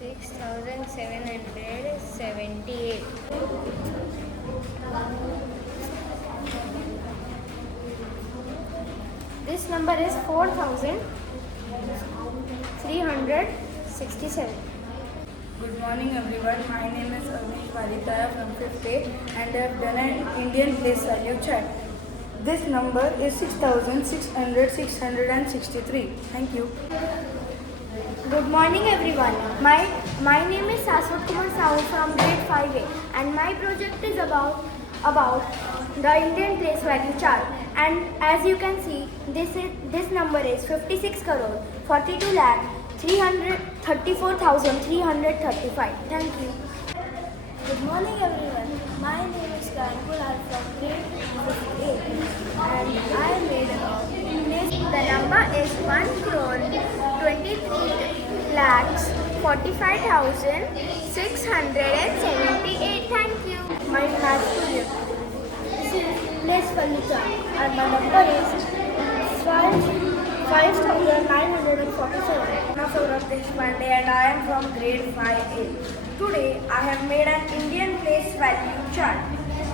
6,778. This number is 4,367. Good morning everyone, my name is Avnish Valikaya from 5th A and I have done an Indian place value chart. This number is 6,663. Thank you. Good morning everyone. My name is Saswat Kumar Sahu from grade 5A and my project is about the Indian place value chart, and as you can see this number is 56 crore 42 lakh 334,335. Thank you. Good morning everyone. My name is Karan Kulal from grade 5A and I made a place. The number is 1 crore 23 lakhs 45,678. Thank you. My math student. This is place value chart and my number is 5,947. And I am from grade 5A. Today I have made an Indian place value chart.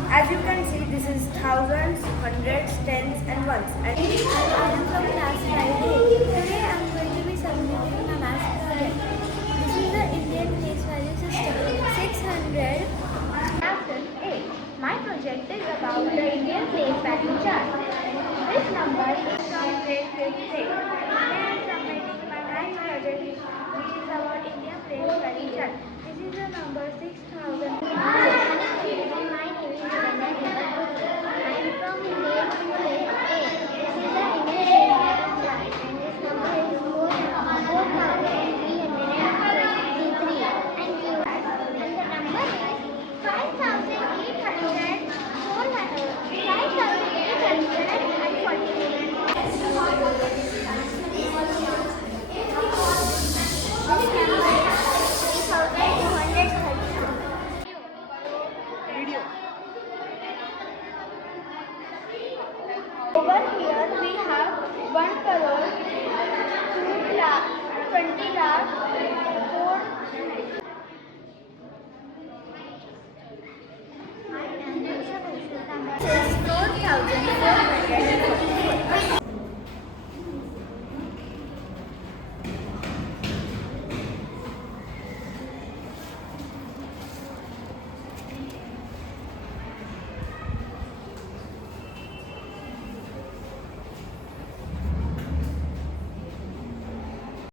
As you can see, this is thousands, hundreds, tens and ones. And I am from class 5A. Today I am